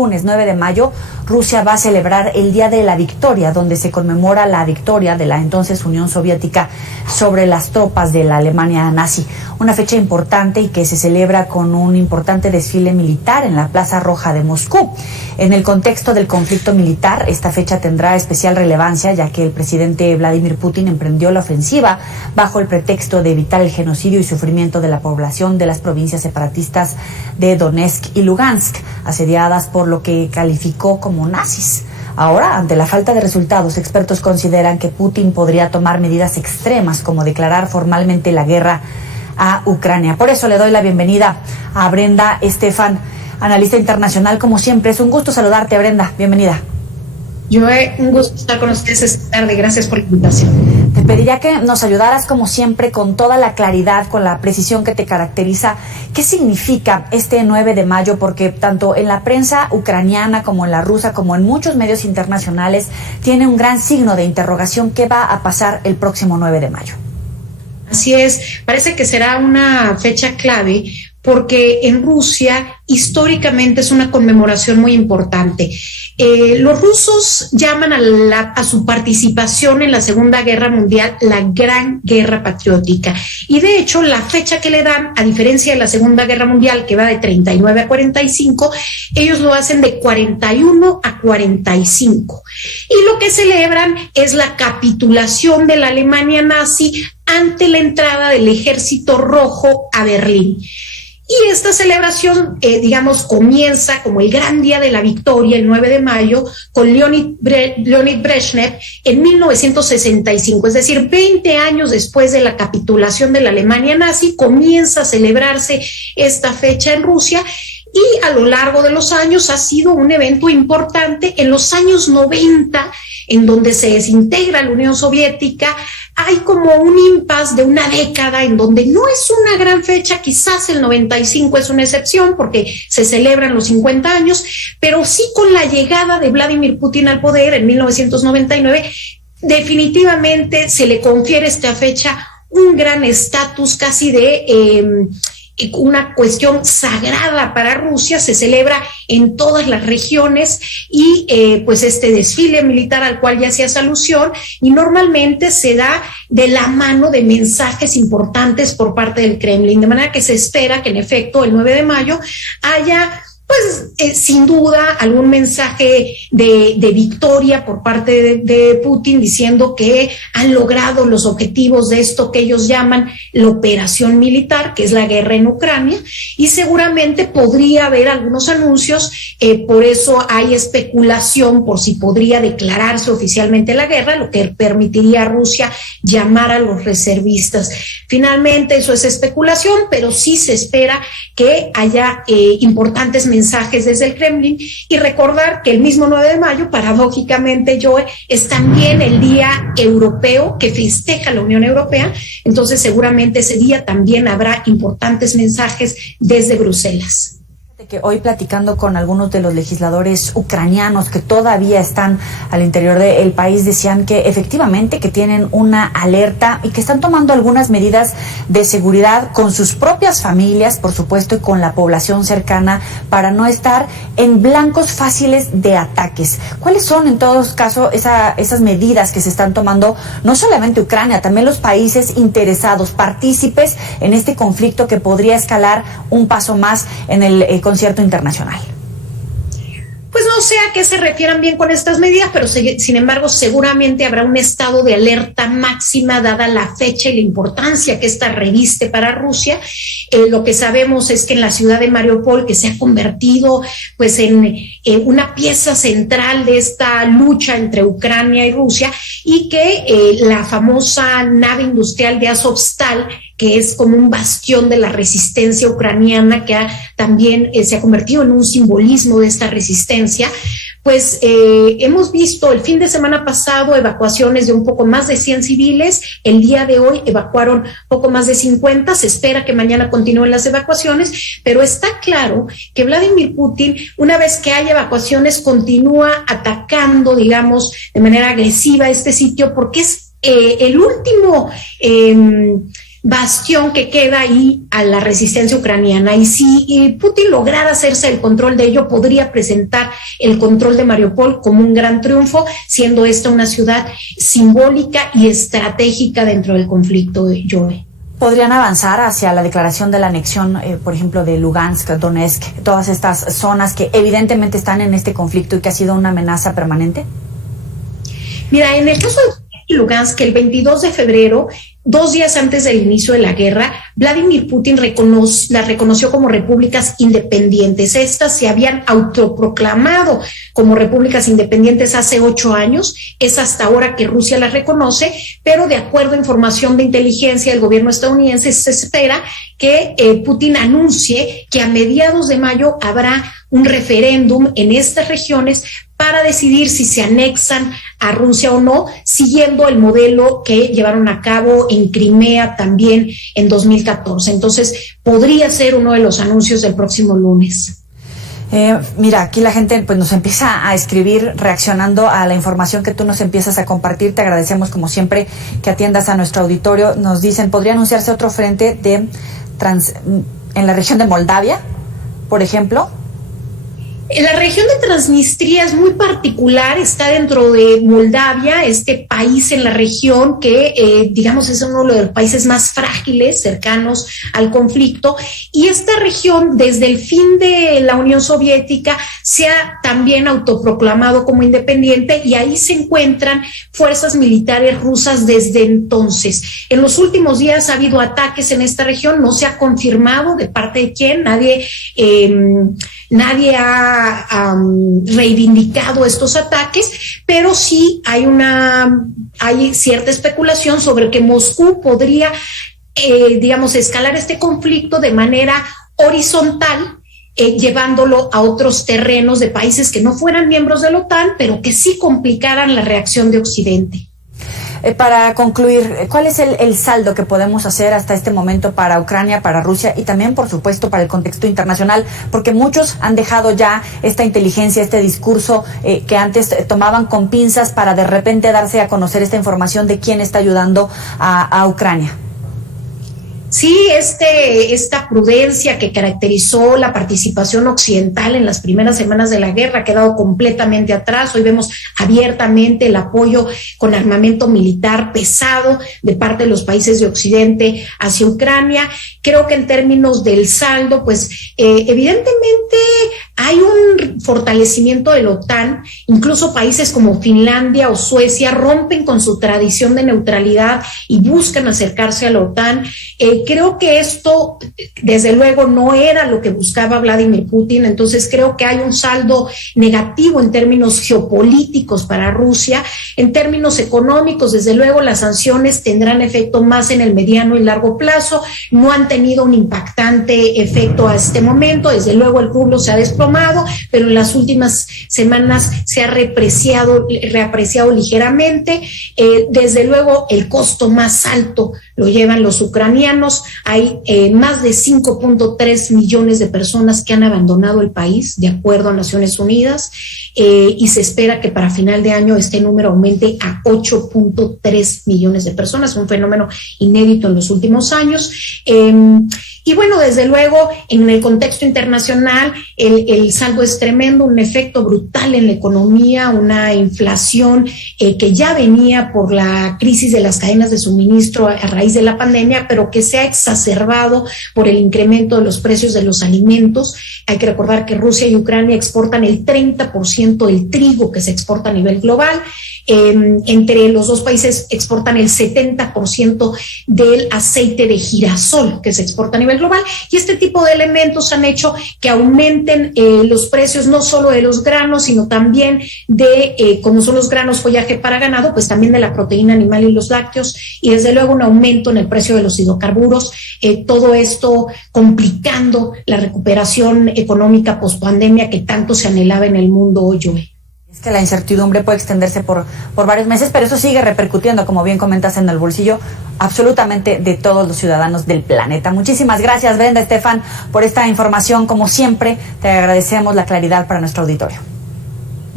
Lunes 9 de mayo, Rusia va a celebrar el Día de la Victoria, donde se conmemora la victoria de la entonces Unión Soviética sobre las tropas de la Alemania nazi. Una fecha importante y que se celebra con un importante desfile militar en la Plaza Roja de Moscú. En el contexto del conflicto militar, esta fecha tendrá especial relevancia, ya que el presidente Vladimir Putin emprendió la ofensiva bajo el pretexto de evitar el genocidio y sufrimiento de la población de las provincias separatistas de Donetsk y Lugansk, asediadas por lo que calificó como nazis. Ahora, ante la falta de resultados, expertos consideran que Putin podría tomar medidas extremas como declarar formalmente la guerra a Ucrania. Por eso le doy la bienvenida a Brenda Estefan, analista internacional, como siempre. Es un gusto saludarte, Brenda. Bienvenida. Joe, un gusto estar con ustedes esta tarde. Gracias por la invitación. Te pediría que nos ayudaras, como siempre, con toda la claridad, con la precisión que te caracteriza. ¿Qué significa este 9 de mayo? Porque tanto en la prensa ucraniana como en la rusa, como en muchos medios internacionales, tiene un gran signo de interrogación. ¿Qué va a pasar el próximo 9 de mayo? Así es, parece que será una fecha clave porque en Rusia históricamente es una conmemoración muy importante. Los rusos llaman a su participación en la Segunda Guerra Mundial la Gran Guerra Patriótica. Y de hecho, la fecha que le dan, a diferencia de la Segunda Guerra Mundial, que va de 39 a 45, ellos lo hacen de 41 a 45. Y lo que celebran es la capitulación de la Alemania nazi ante la entrada del Ejército Rojo a Berlín. Y esta celebración, comienza como el gran día de la victoria, el 9 de mayo, con Leonid Brezhnev en 1965. Es decir, 20 años después de la capitulación de la Alemania nazi, comienza a celebrarse esta fecha en Rusia. Y a lo largo de los años ha sido un evento importante. En los años 90, en donde se desintegra la Unión Soviética, hay como un impasse de una década en donde no es una gran fecha, quizás el 95 es una excepción porque se celebran los 50 años, pero sí con la llegada de Vladimir Putin al poder en 1999, definitivamente se le confiere a esta fecha un gran estatus casi de una cuestión sagrada para Rusia. Se celebra en todas las regiones y pues este desfile militar al cual ya hacías alusión, y normalmente se da de la mano de mensajes importantes por parte del Kremlin, de manera que se espera que en efecto el 9 de mayo haya sin duda algún mensaje de victoria por parte de Putin, diciendo que han logrado los objetivos de esto que ellos llaman la operación militar, que es la guerra en Ucrania, y seguramente podría haber algunos anuncios, por eso hay especulación por si podría declararse oficialmente la guerra, lo que permitiría a Rusia llamar a los reservistas. Finalmente eso es especulación, pero sí se espera que haya importantes mensajes desde el Kremlin. Y recordar que el mismo 9 de mayo, paradójicamente, Joe, es también el Día Europeo que festeja la Unión Europea. Entonces seguramente ese día también habrá importantes mensajes desde Bruselas. Que hoy, platicando con algunos de los legisladores ucranianos que todavía están al interior del país, decían que efectivamente que tienen una alerta y que están tomando algunas medidas de seguridad con sus propias familias, por supuesto, y con la población cercana, para no estar en blancos fáciles de ataques. ¿Cuáles son, en todo caso, esas medidas que se están tomando, no solamente Ucrania, también los países interesados, partícipes en este conflicto que podría escalar un paso más en el concierto internacional? Pues no sé a qué se refieran bien con estas medidas, pero sin embargo seguramente habrá un estado de alerta máxima dada la fecha y la importancia que esta reviste para Rusia. Lo que sabemos es que en la ciudad de Mariupol, que se ha convertido pues en una pieza central de esta lucha entre Ucrania y Rusia, y que la famosa nave industrial de Azovstal, que es como un bastión de la resistencia ucraniana, que también se ha convertido en un simbolismo de esta resistencia, pues hemos visto el fin de semana pasado evacuaciones de un poco más de 100 civiles. El día de hoy evacuaron poco más de 50. Se espera que mañana continúen las evacuaciones, pero está claro que Vladimir Putin, una vez que haya evacuaciones, continúa atacando, digamos, de manera agresiva este sitio, porque es el último bastión que queda ahí a la resistencia ucraniana. Y si Putin lograra hacerse el control de ello, podría presentar el control de Mariupol como un gran triunfo, siendo esta una ciudad simbólica y estratégica dentro del conflicto, Joe. ¿Podrían avanzar hacia la declaración de la anexión, por ejemplo, de Lugansk, Donetsk, todas estas zonas que evidentemente están en este conflicto y que ha sido una amenaza permanente? Mira, en el caso de Lugansk, el 22 de febrero, 2 días antes del inicio de la guerra, Vladimir Putin las reconoció como repúblicas independientes. Estas se habían autoproclamado como repúblicas independientes hace 8 años. Es hasta ahora que Rusia las reconoce, pero de acuerdo a información de inteligencia del gobierno estadounidense, se espera que Putin anuncie que a mediados de mayo habrá un referéndum en estas regiones para decidir si se anexan a Rusia o no, siguiendo el modelo que llevaron a cabo en Crimea también en 2014. Entonces, podría ser uno de los anuncios del próximo lunes. Mira, aquí la gente pues nos empieza a escribir reaccionando a la información que tú nos empiezas a compartir. Te agradecemos como siempre que atiendas a nuestro auditorio. Nos dicen, ¿podría anunciarse otro frente en la región de Moldavia, por ejemplo? La región de Transnistria es muy particular, está dentro de Moldavia, este país en la región que, digamos, es uno de los países más frágiles, cercanos al conflicto, y esta región, desde el fin de la Unión Soviética, se ha también autoproclamado como independiente, y ahí se encuentran fuerzas militares rusas desde entonces. En los últimos días ha habido ataques en esta región, no se ha confirmado de parte de quién, nadie ha reivindicado estos ataques, pero sí hay cierta especulación sobre que Moscú podría, escalar este conflicto de manera horizontal, llevándolo a otros terrenos de países que no fueran miembros de la OTAN, pero que sí complicaran la reacción de Occidente. Para concluir, ¿cuál es el saldo que podemos hacer hasta este momento para Ucrania, para Rusia y también, por supuesto, para el contexto internacional? Porque muchos han dejado ya esta inteligencia, este discurso que antes tomaban con pinzas para de repente darse a conocer esta información de quién está ayudando a Ucrania. Sí, esta prudencia que caracterizó la participación occidental en las primeras semanas de la guerra ha quedado completamente atrás. Hoy vemos abiertamente el apoyo con armamento militar pesado de parte de los países de Occidente hacia Ucrania. Creo que en términos del saldo, pues evidentemente hay un fortalecimiento de la OTAN. Incluso países como Finlandia o Suecia rompen con su tradición de neutralidad y buscan acercarse a la OTAN. Creo que esto, desde luego, no era lo que buscaba Vladimir Putin, entonces creo que hay un saldo negativo en términos geopolíticos para Rusia. En términos económicos, desde luego, las sanciones tendrán efecto más en el mediano y largo plazo, no han tenido un impactante efecto a este momento. Desde luego, el rublo se ha desplomado, pero en las últimas semanas se ha reapreciado ligeramente. Desde luego, el costo más alto lo llevan los ucranianos. Hay más de 5.3 millones de personas que han abandonado el país, de acuerdo a Naciones Unidas, y se espera que para final de año este número aumente a 8.3 millones de personas, un fenómeno inédito en los últimos años. Y bueno, desde luego, en el contexto internacional, el saldo es tremendo, un efecto brutal en la economía, una inflación que ya venía por la crisis de las cadenas de suministro a raíz de la pandemia, pero que se ha exacerbado por el incremento de los precios de los alimentos. Hay que recordar que Rusia y Ucrania exportan el 30% del trigo que se exporta a nivel global. Entre los dos países exportan el 70% del aceite de girasol que se exporta a nivel global, y este tipo de elementos han hecho que aumenten los precios no solo de los granos, sino también de, como son los granos follaje para ganado, pues también de la proteína animal y los lácteos, y desde luego un aumento en el precio de los hidrocarburos, todo esto complicando la recuperación económica pospandemia que tanto se anhelaba en el mundo hoy. Es que la incertidumbre puede extenderse por varios meses, pero eso sigue repercutiendo, como bien comentas, en el bolsillo absolutamente de todos los ciudadanos del planeta. Muchísimas gracias, Brenda Estefan, por esta información. Como siempre, te agradecemos la claridad para nuestro auditorio.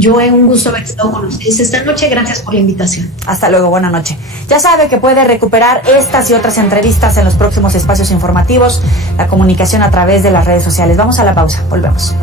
Joe, un gusto haber estado con ustedes esta noche. Gracias por la invitación. Hasta luego, buena noche. Ya sabe que puede recuperar estas y otras entrevistas en los próximos espacios informativos, la comunicación a través de las redes sociales. Vamos a la pausa, volvemos.